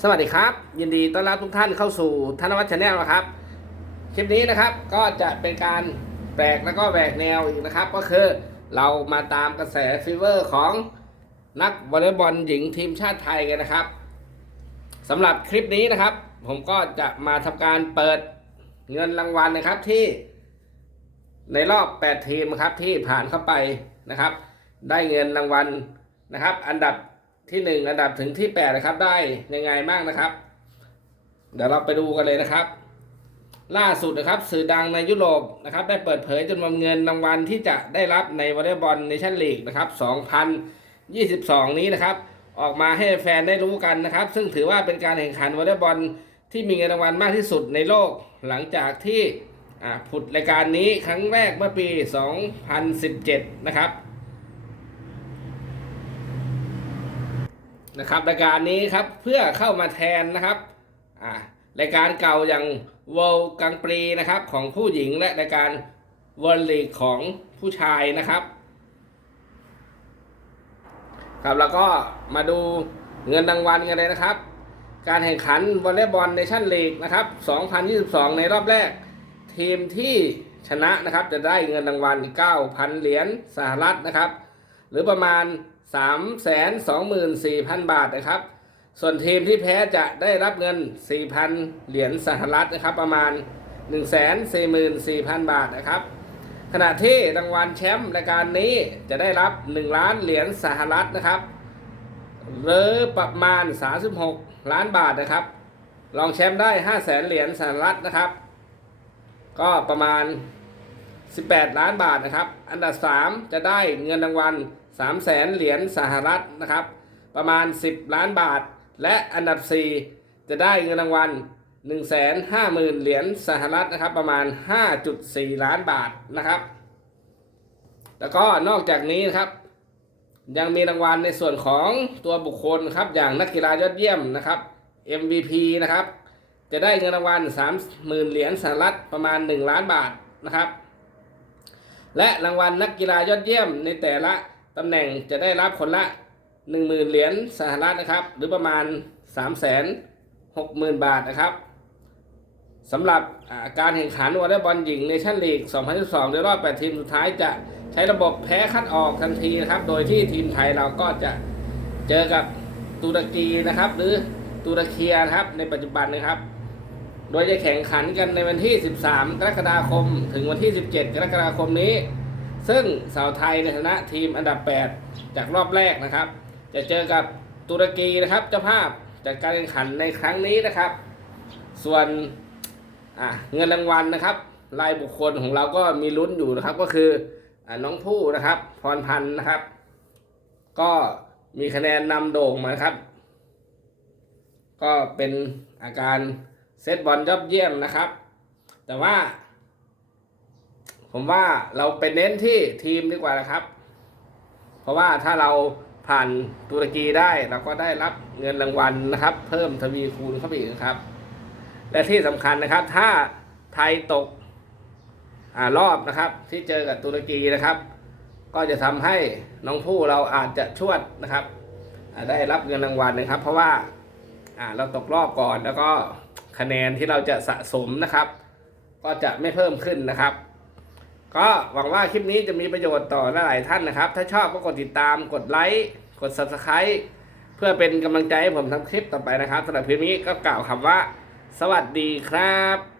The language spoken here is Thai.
สวัสดีครับ ยินดีต้อนรับทุกท่านเข้าสู่ธนวัฒน์ชาแนลนะครับ คลิปนี้นะครับก็จะเป็นการแปลกแล้วก็แหวกแนวอีกนะครับ ก็คือเรามาตามกระแสฟีเวอร์ของนักวอลเลย์บอลหญิงทีมชาติไทยกันนะครับสำหรับคลิปนี้นะครับ ผมก็จะมาทำการเปิดเงินรางวัลนะครับที่ในรอบ 8 ทีมครับที่ผ่านเข้าไปนะครับ ได้เงินรางวัลนะครับ อันดับ ที่1อันดับถึงที่8นะครับได้ยังไงบ้างนะครับ เดี๋ยวเราไปดูกันเลยนะครับ ล่าสุดนะครับ สื่อดังในยุโรปนะครับ ได้เปิดเผยจำนวนเงินรางวัลที่จะได้รับในวอลเลย์บอลเนชั่นลีกนะครับ 2022 นี้นะครับ ออกมาให้แฟนได้รู้กันนะครับ ซึ่งถือว่าเป็นการแข่งขันวอลเลย์บอลที่มีเงินรางวัลมากที่สุดในโลกหลังจากที่ผุดรายการนี้ครั้งแรกเมื่อปี 2017 นะครับ นะครับรายการนี้ครับเพื่อเข้ามาแทนนะครับอ่ารายการเก่าอย่าง World กังปรีนะครับของผู้หญิงและรายการ World League ของผู้ชายนะครับครับแล้วก็มาดูเงินรางวัลกันเลยนะครับ การแข่งขันวอลเลย์บอลเนชั่นลีกนะครับ 2022 ในรอบแรก ทีมที่ชนะนะครับจะได้เงินรางวัล 9,000 เหรียญสหรัฐนะครับ หรือประมาณ 324,000บาทนะครับ ส่วนทีมที่แพ้จะได้รับเงิน4,000เหรียญสหรัฐนะครับ ประมาณ144,000บาทนะครับ ขณะที่รางวัลแชมป์รายการนี้จะได้รับ1ล้านเหรียญสหรัฐนะครับหรือประมาณ 36 ล้านบาทนะครับรองแชมป์ได้ 5 0 0แสนเหรียญสหรัฐนะครับ ก็ประมาณ 18 ล้านบาทนะครับ อันดับ 3 จะได้เงินรางวัล3 0 0แสนเหรียญสหรัฐนะครับ ประมาณ 10 ล้านบาท และอันดับ 4 จะได้เงินรางวัล1 5 0 0 0 0 เหรียญสหรัฐนะครับ ประมาณ 5.4 ล้านบาทนะครับ แล้วก็นอกจากนี้นะครับ ยังมีรางวัลในส่วนของตัวบุคคลครับ อย่างนักกีฬายอดเยี่ยมนะครับ MVP นะครับ จะได้เงินรางวัล30,000 เหรียญสหรัฐประมาณ 1 ล้านบาทนะครับ และรางวัลนักกีฬายอดเยี่ยมในแต่ละตำแหน่งจะได้รับคนละ 10,000 เหรียญสหรัฐนะครับ หรือประมาณ 360,000 บาทนะครับสำหรับการแข่งขันวอลเลย์บอลหญิงในชั่นลีก 2012ในรอบ 8 ทีมสุดท้ายจะใช้ระบบแพ้คัดออกทันทีนะครับ โดยที่ทีมไทยเราก็จะเจอกับตุรกีนะครับ หรือตุรเคียนะครับในปัจจุบันนะครับ โดยจะแข่งขันกันในวันที่ 13 กรกฎาคม ถึงวันที่ 17 กรกฎาคมนี้ ซึ่งสาวไทยในฐานะทีมอันดับ 8 จากรอบแรกนะครับ จะเจอกับตุรกีนะครับเจ้าภาพจากการแข่งขันในครั้งนี้นะครับ ส่วนเงินรางวัลนะครับรายบุคคลของเราก็มีลุ้นอยู่นะครับก็คืออน้องผู้นะครับ พรพันธ์นะครับ ก็มีคะแนนนำโด่งมาครับ ก็เป็นอาการ เซตบอลยอดเยี่ยมนะครับ แต่ว่า ผมว่าเราไปเน้นที่ทีมดีกว่านะครับ เพราะว่าถ้าเราผ่านตุรกีได้เราก็ได้รับเงินรางวัลนะครับ เพิ่มทวีคูณเข้าไปอีกนะครับ และที่สำคัญนะครับ ถ้าไทยตกอรอบนะครับ ที่เจอกับตุรกีนะครับ ก็จะทำให้น้องผู้เราอาจจะชวดนะครับได้รับเงินรางวัลนะครับ เพราะว่าเราตกรอบก่อนแล้วก็ คะแนนที่เราจะสะสมนะครับ ก็จะไม่เพิ่มขึ้นนะครับ ก็หวังว่าคลิปนี้จะมีประโยชน์ต่อหลายท่านนะครับ ถ้าชอบก็กดติดตามกดไลค์กด subscribe เพื่อเป็นกำลังใจให้ผมทำคลิปต่อไปนะครับสำหรับคลิปนี้ก็กล่าวคำว่า สวัสดีครับ